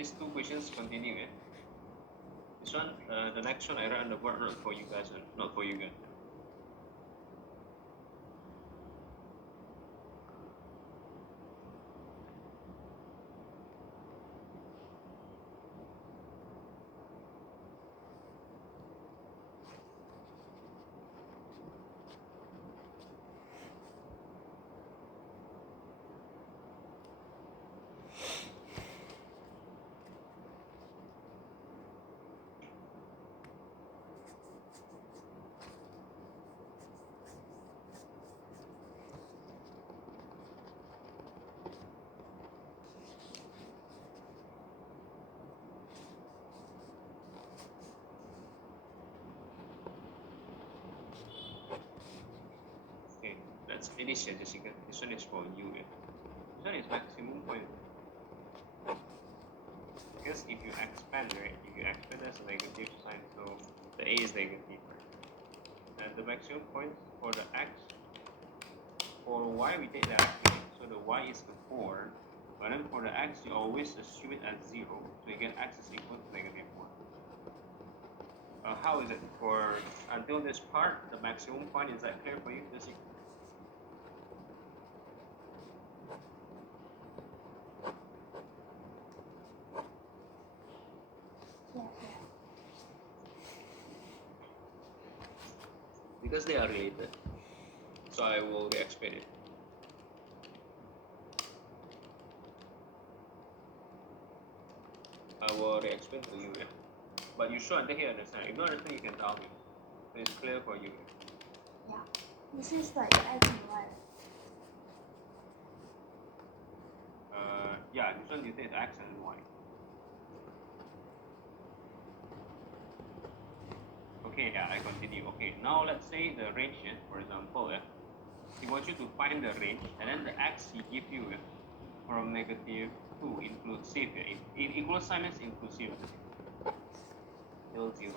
these two questions continue. This one, the next one I write on the board, not for you guys, not for you guys. Okay, let's finish it, Jessica. This one is for you. This one is maximum point. Because if you expand, right? If you expand, there's a negative sign, so the a is negative. And the maximum point for the x, for y we take the x, so the y is the 4. But then for the x, you always assume it as 0, so you get x is equal to negative 1. How is it for until this part, the maximum point? Is that clear for you, Jessica? Because they are related, so I will re-explain it. I will re-explain to you, but you should until here understand. If not understand, you can tell me. So it's clear for you. Yeah, this is like x and y. Yeah, this one you take x and y. Okay, yeah, I continue. Okay, now let's say the range, for example, he wants you to find the range, and then the x he give you from negative 2 inclusive. If equal sign is inclusive till 0.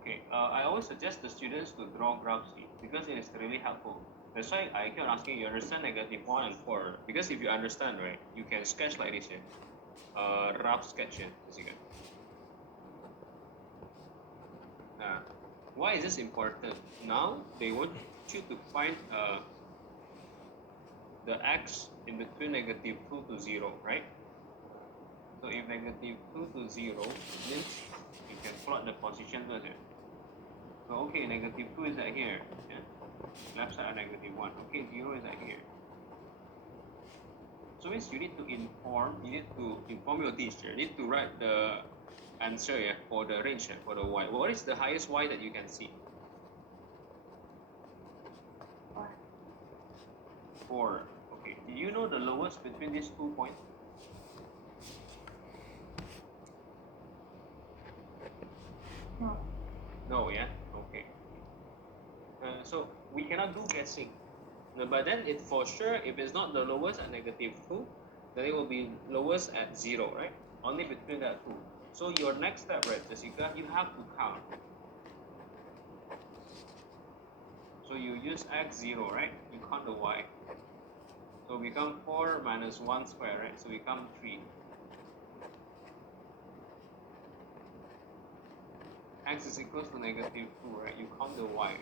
Okay, I always suggest the students to draw graphs because it is really helpful. That's why I keep asking you understand negative 1 and 4, because if you understand, right, you can sketch like this here. Rough sketch here, as you can. Why is this important? Now they want you to find the x in between negative 2 to 0, right? So if negative 2 to 0 means you can plot the position first here. So okay, negative 2 is at here. Yeah? Left side of negative 1. Okay, 0 is at here. So means you need to inform your teacher. You need to write the answer for the range for the y. What is the highest y that you can see? 4. 4. Okay. Do you know the lowest between these 2 points? No. No, yeah? Okay. So we cannot do guessing. No, but then it for sure, if it's not the lowest at negative 2, then it will be lowest at 0, right? Only between that 2. So your next step, right, Jessica, you have to count. So you use x0, right? You count the y. So become 4 minus 1 square, right? So become 3. X is equals to negative 2, right? You count the y.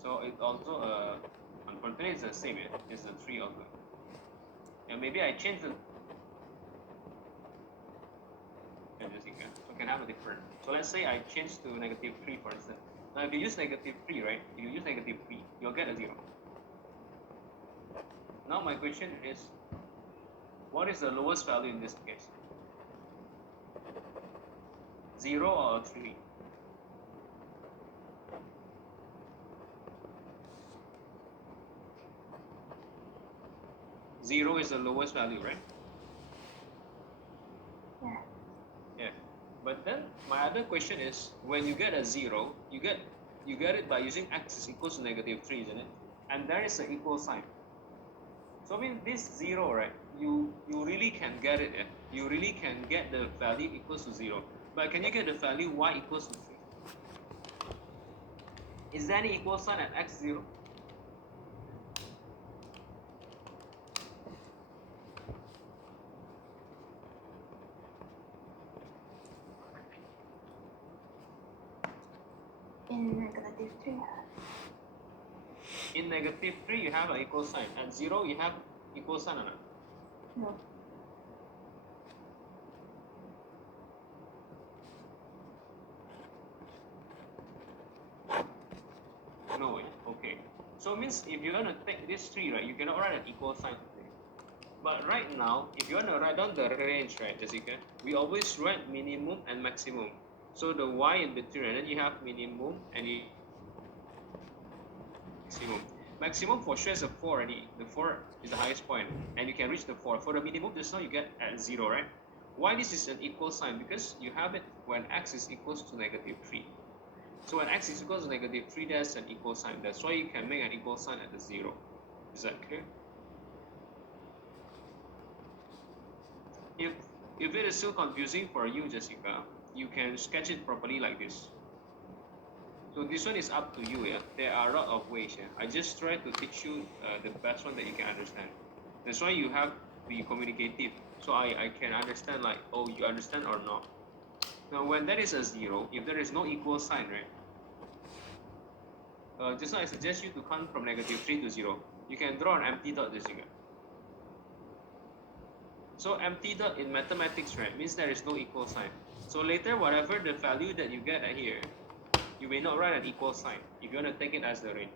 So it also, unfortunately, it's the same. It's the 3 also. And maybe I change the. Jessica, so can have a different. So let's say I change to negative 3, for instance. Now, if you use negative 3, right? If you use negative 3, you'll get a 0. Now, my question is, what is the lowest value in this case? 0 or 3? 0 is the lowest value, right? Yeah. Yeah. But then my other question is, when you get a 0, you get it by using x is equals to negative 3, isn't it? And there is an equal sign. So I mean this 0, right? You really can get it. You really can get the value equals to 0. But can you get the value y equals to 3? Is there any equal sign at x0? In negative 3. In negative 3, you have an equal sign. At 0, you have equal sign or not? No. No way. Okay. So it means if you're going to take this 3, right, you cannot write an equal sign. But right now, if you want to write down the range, right, Jessica, we always write minimum and maximum. So the y in between, and then you have minimum and maximum. Maximum for sure is a 4 already. The 4 is the highest point, and you can reach the 4. For the minimum, just now you get at 0, right? Why this is an equal sign? Because you have it when x is equals to negative 3. So when x is equals to negative 3, there's an equal sign. That's why you can make an equal sign at the 0. Is that clear? If it is still confusing for you, Jessica, you can sketch it properly like this. So this one is up to you. Yeah, there are a lot of ways. Yeah, I just try to teach you the best one that you can understand. That's why you have to be communicative. So I can understand like, oh, you understand or not. Now when there is a 0, if there is no equal sign, right? Just now I suggest you to count from negative 3 to 0. You can draw an empty dot, Jessica. So empty dot in mathematics, right, means there is no equal sign. So later, whatever the value that you get here, you may not write an equal sign if you want to take it as the range.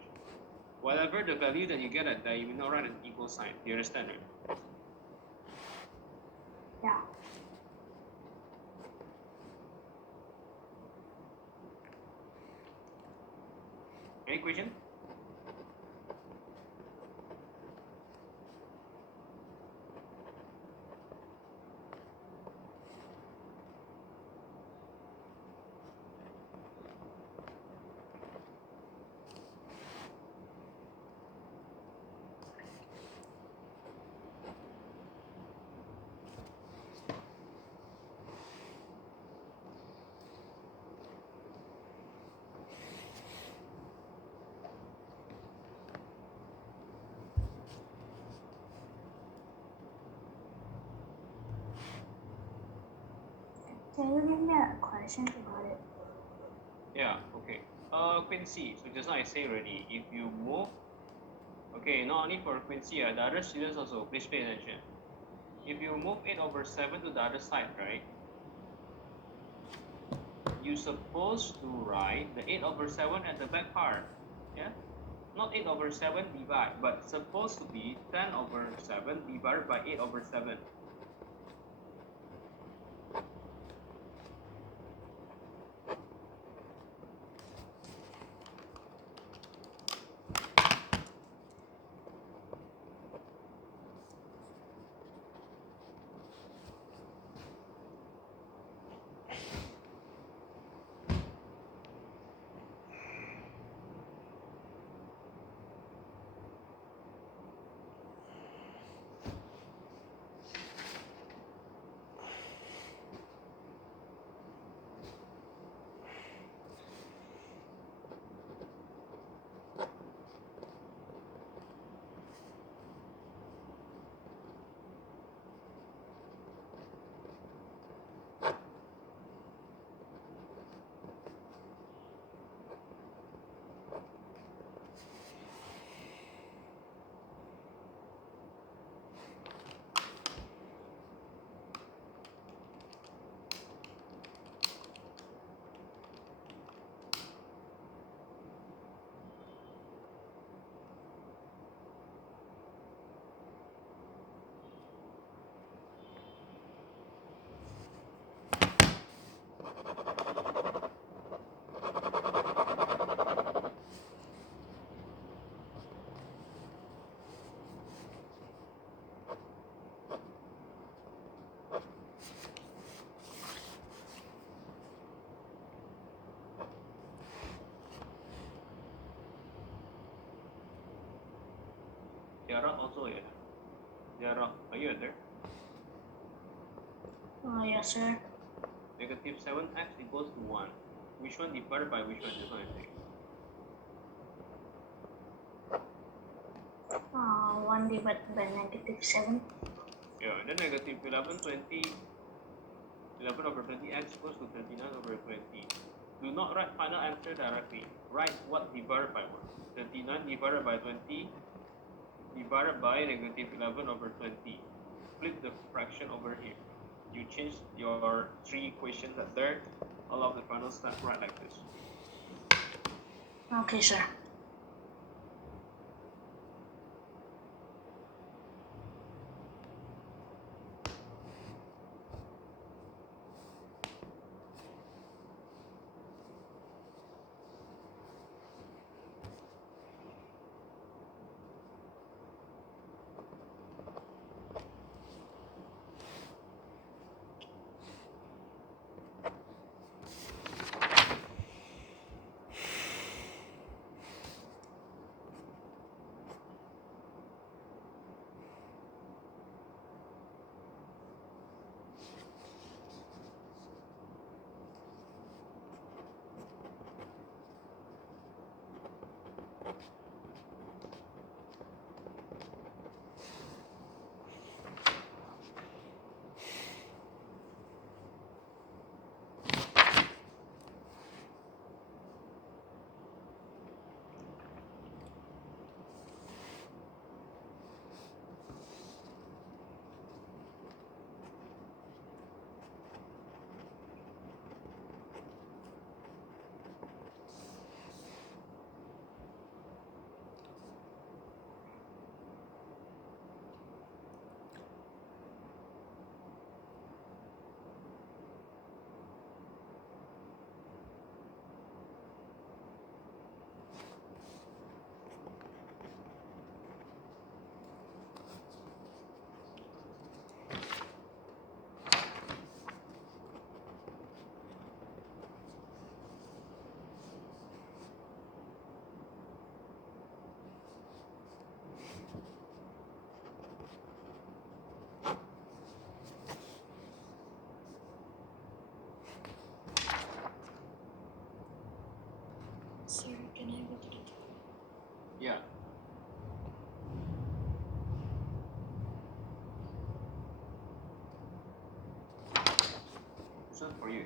Whatever the value that you get at there, you will not write an equal sign. Do you understand, right? Yeah. Any question? Can you give me a question about it? Yeah, okay. Quincy, so just now I say already, if you move, okay, not only for Quincy, the other students also, please pay attention. If you move 8 over 7 to the other side, right, you're supposed to write the 8 over 7 at the back part, yeah? Not 8 over 7 divided, but supposed to be 10 over 7 divided by 8 over 7. Tiara also, yeah. Are you there? Yes, sir. Negative 7x equals to 1. Which one divided by which one? This one, I think. 1 divided by negative 7. Yeah, and then negative 11 over 20x equals to 39 over 20. Do not write final answer directly. Write what divided by what. 39 divided by 20 divided by negative 11 over 20. Flip the fraction over here. You change your 3 equations up there. All of the final step right like this. Okay, sir. Sir, can I go to the Yeah. This one's for you.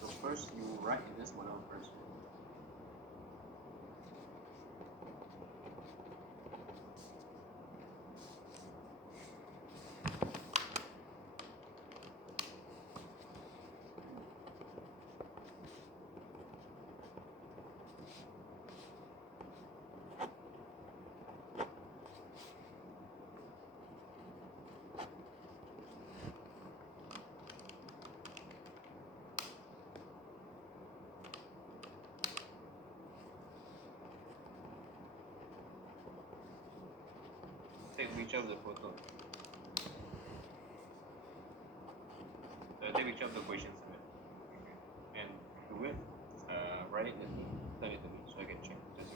So first you write in this model first. Take which of the photo? Take which of the questions and do it. Write it and send it to me so I can check. Just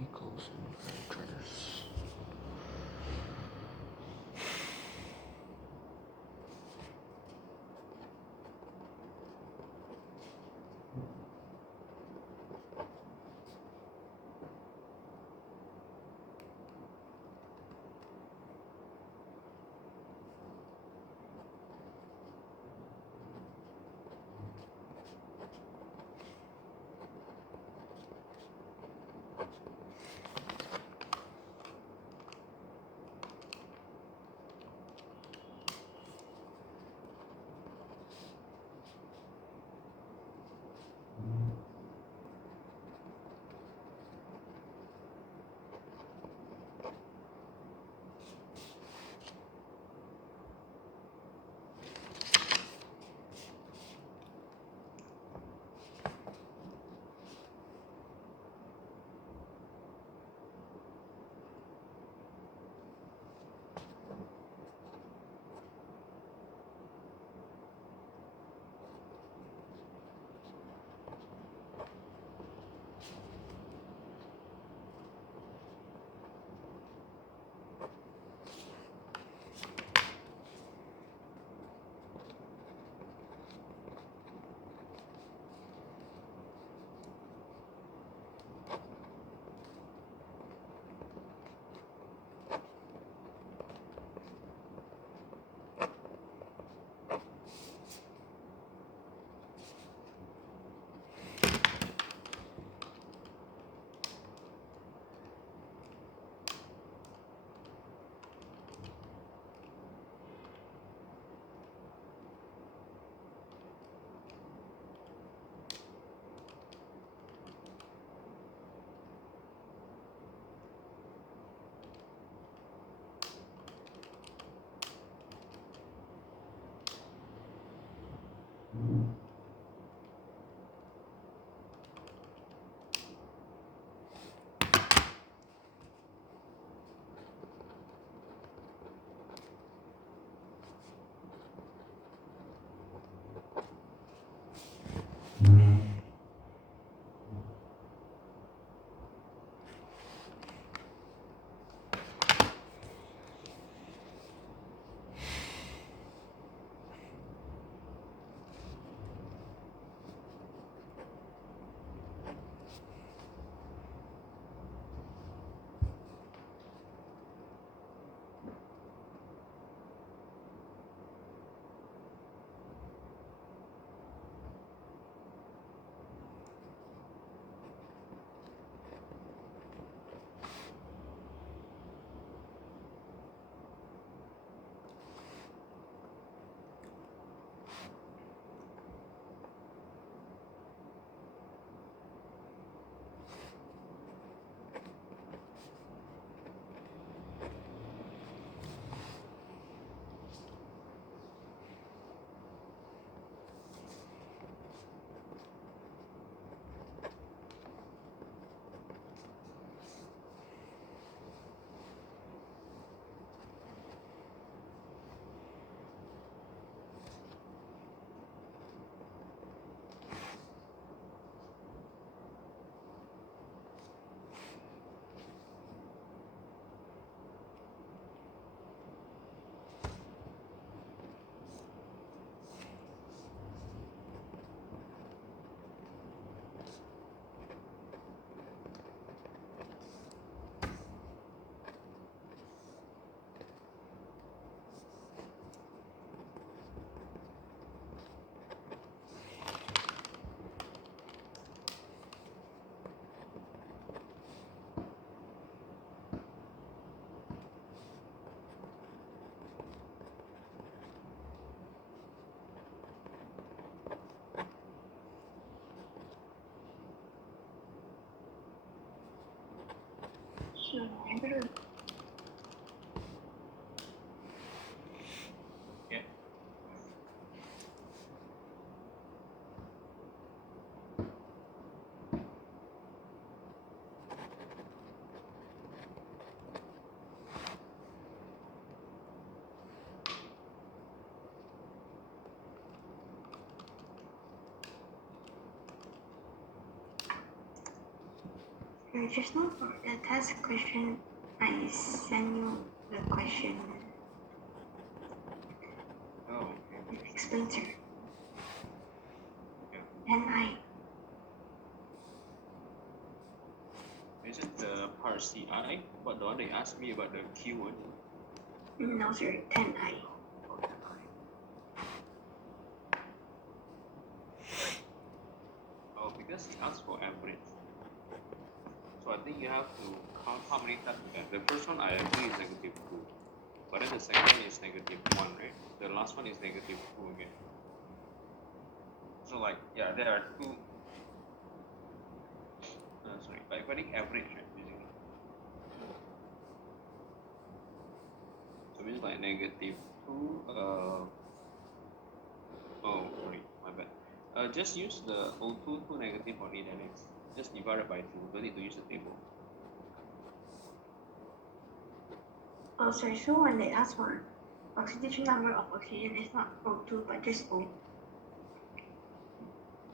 Equals inverters. So just now for the test question, I send you the question. Oh, okay. It explains it. Yeah. And I Is it the part CI? But the one they asked me about the keyword. no sir, 10I. Oh, because he asked for average. So I think you have to count how many times you get. The first one I agree is -2. But then the second one is -1, right? The last one is -2 again. So like, yeah, there are two. Sorry, by putting average, right? Basically. So means like -2. Oh, sorry, my bad. Just use the O2 to negative only, then it's just divided by 2. Don't need to use the table. Oh sorry, so when they ask for oxidation number of oxygen, it's not O2 but just O.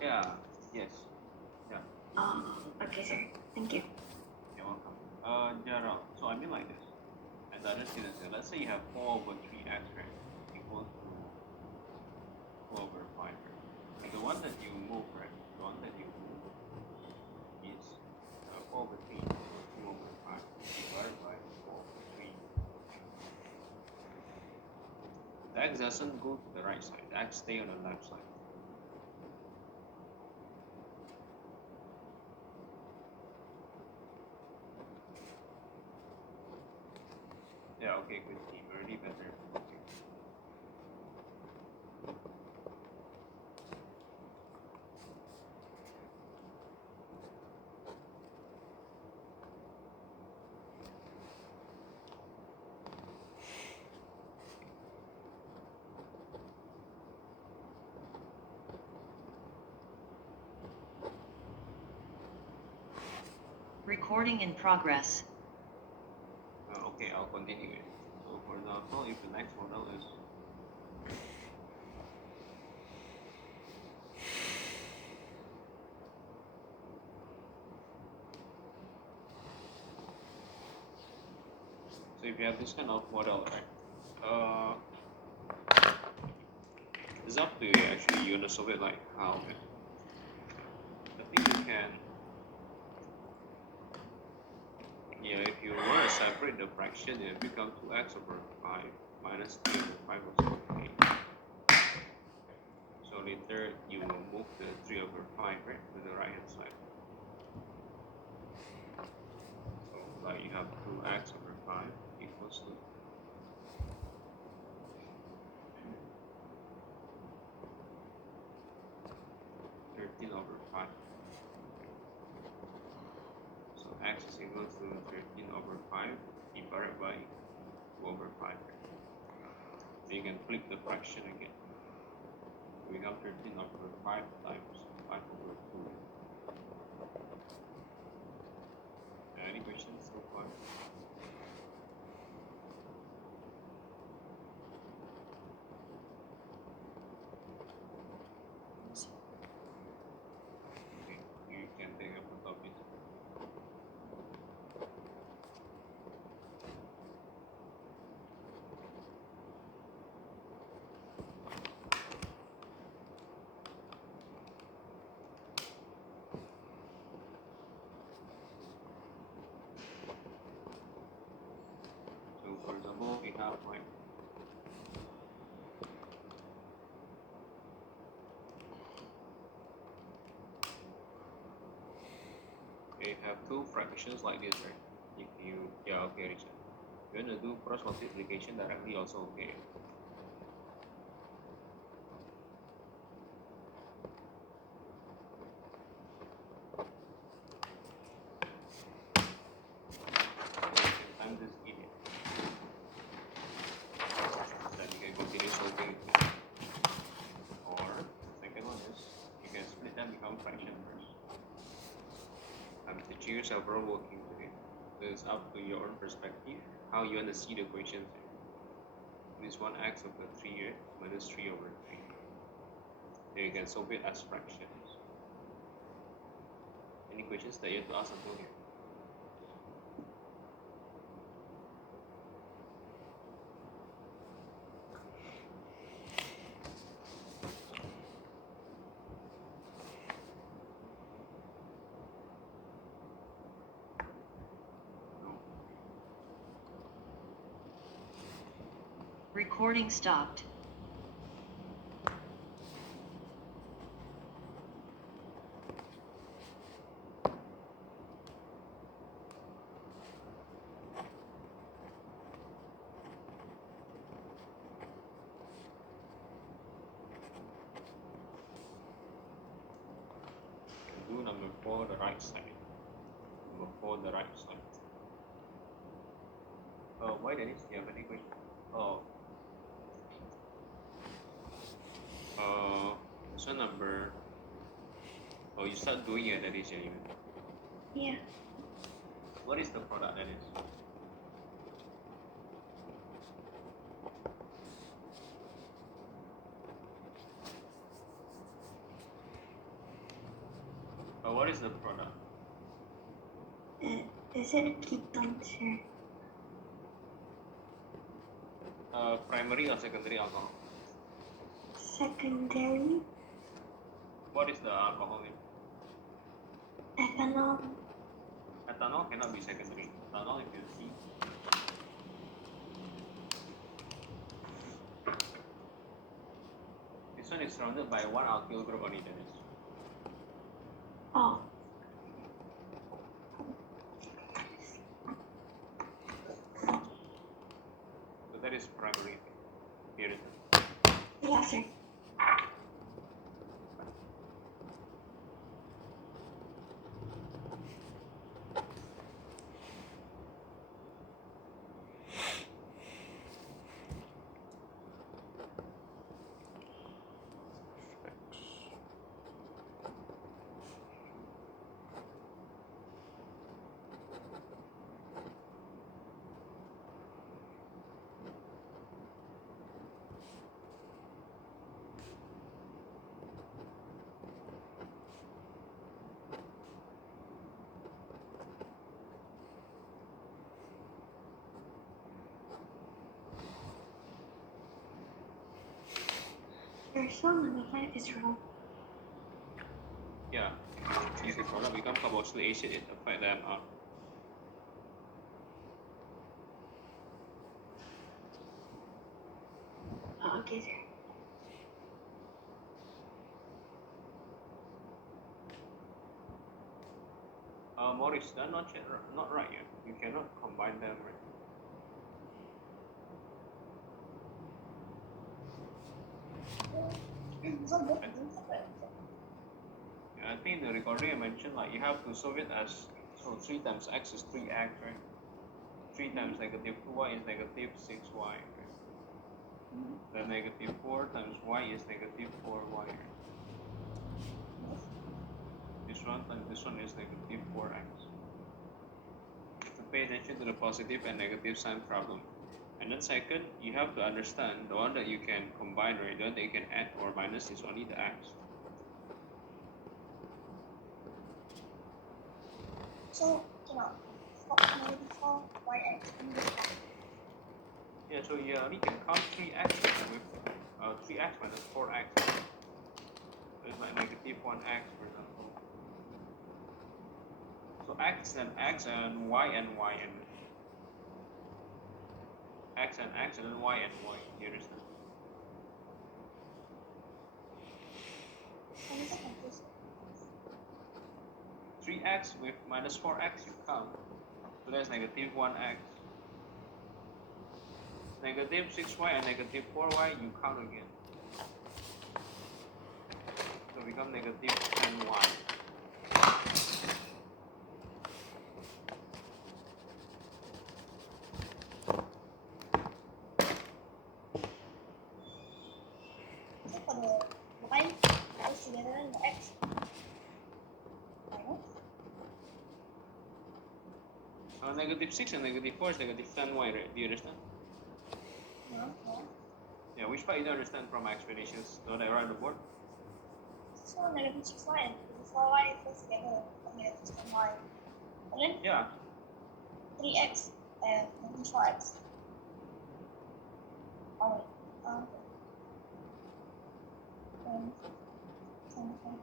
Yeah, yes. Yeah. Okay sir, thank you. You're welcome. So I mean like this. And the other students here, let's say you have 4/3x, right? Equals to 2/5, right? And the one that you move, right? The one that you move is 4/3 equals 2/5 divided by 4/3. The x doesn't go to the right side. The x stay on the left side. Yeah, okay, good team. Already better. Okay. Recording in progress. Okay, I'll continue it. So for example, if the next model is so if you have this kind of model, right? It's up to you actually. You wanna solve it like how? I think you can. Yeah, if you want to separate the fraction, it becomes 2x/5 minus 3/5 also okay. So later you will move the 3/5 right to the right hand side. So like you have 2x/5 equals to 13/5. So x is equal to 13/5 divided by 2/5. So you can flip the fraction again. We have 13/5 times 5/2. Any questions so far? Okay, you can take a photo of it. So for example, we have like we have two fractions like this, right? If you okay, Richard. If you want to do cross multiplication directly, also okay. Time this idiot. Then you can continue solving. Or second one is you can split them become fraction first. I'm teaching you several working today. So it's up to your own perspective how you want to see the equations. This 1x/3 here minus 3/3. Then you can solve it as fractions. Any questions that you have to ask until here? Recording stopped. Do number 4 the right side. Number 4 the right side. Why Dennis? Do you have any question? So number. You start doing it, Dennis. Yeah. What is the product, Dennis? What is the product? Is it ketone, sir? Primary or secondary alcohol? Secondary? What is the alcohol name? Ethanol? Ethanol cannot be secondary. Ethanol if you see. This one is surrounded by one alkyl group only, Dennis. Oh. So that is primary. Here it is. Yes, sir. So number 5 is wrong. Yeah. If the product become carboxylic acid, it affect them up. Okay, sir. Maurice, that's not right yet. You cannot combine them, right? I think in the recording I mentioned like you have to solve it as 3 times x is 3x, right? 3 times negative 2y is negative 6y, right? Then negative 4 times y is negative 4y. Right? This one times this one is negative 4x. So pay attention to the positive and negative sign problem. And then second, you have to understand the one that you can combine, right? The one that you can add or minus is only the x. So, negative 4, yx, and Yeah, so you only can count 3x with 3x minus 4x. So it's like negative 1x, for example. So x and y and y and x and then y and y. You understand? what is it confusing? 3x with minus 4x you count. So that's negative 1x. Negative 6y and negative 4y you count again. So become negative 10y. So for the y goes together and the x minus. Negative 6 and negative 4 is negative 10y, right? Do you understand? No. Yeah, which part you don't understand from my explanations? Not that right on the board? So negative 6y and negative 4y goes together and negative 10y. And then Yeah. 3x and negative 4x. Oh, wait. And 10.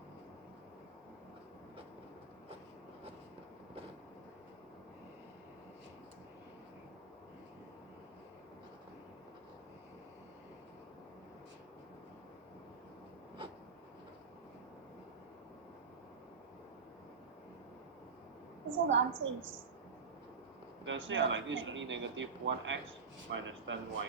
So the answer is Yeah, like this, only negative 1x minus 10y.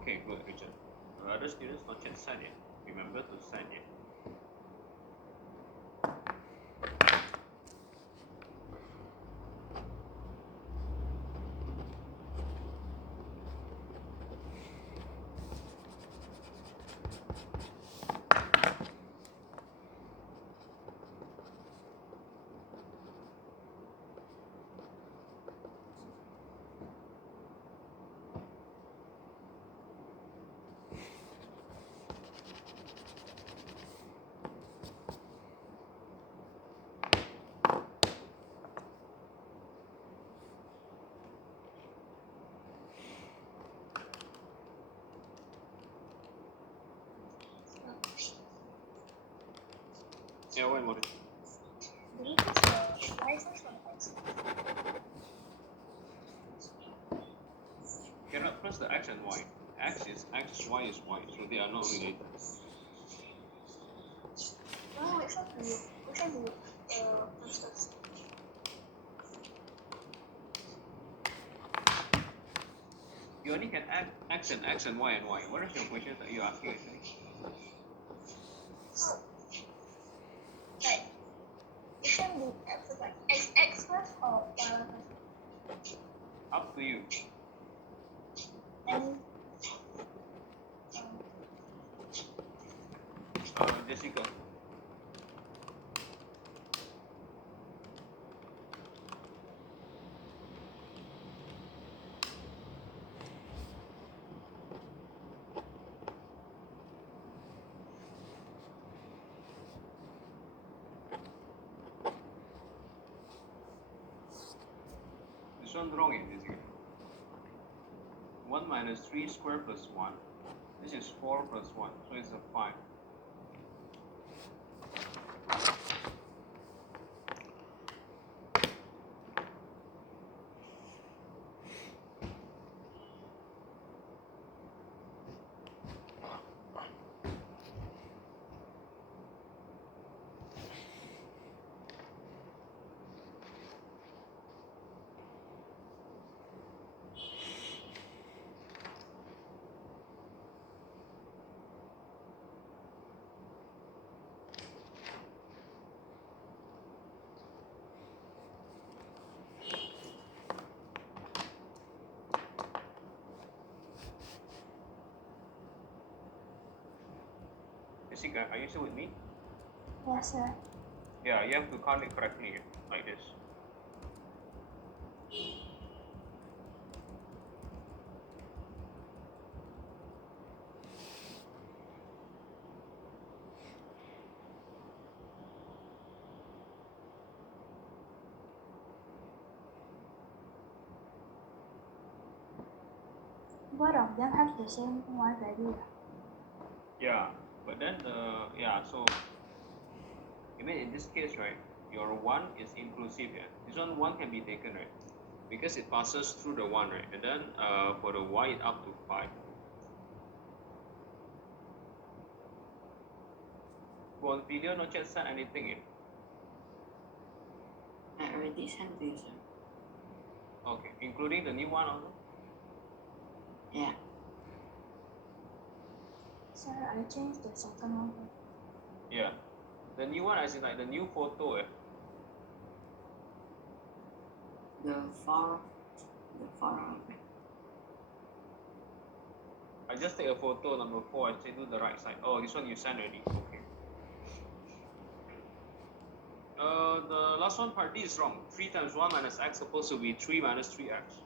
Okay, good, Richard. Other students not yet signed yet. Remember to sign yet. Yeah, one more. Do you choose the y first or the x? Cannot press the x and y. X is x, y is y, so they are not related. No, which one do you press first? You only can add x and y and y. What is your question that you're asking actually? Oh. Like, which one do you press like x first or y first? Up to you. And Jessica. This one wrong in Jessica. 1 minus 3 squared plus 1. This is 4 plus 1, so it's a 5. Jessica, are you still with me? yes, sir. Yeah, you have to count it correctly, like this. Both of them have the same y value. Yeah, but then so you mean in this case, right, your 1 is inclusive here. This one can be taken, right? Because it passes through the 1, right? And then for the y it up to 5. Go on video, not yet send anything in. I already sent to you, sir. Okay, including the new one also? Yeah. Sir, I changed the second one. Yeah. The new one as in like the new photo, The far. I just take a photo number 4 and say do the right side. Oh, this one you sent already. Okay. The last one part D is wrong. 3 times 1 minus x supposed to be 3 minus 3x.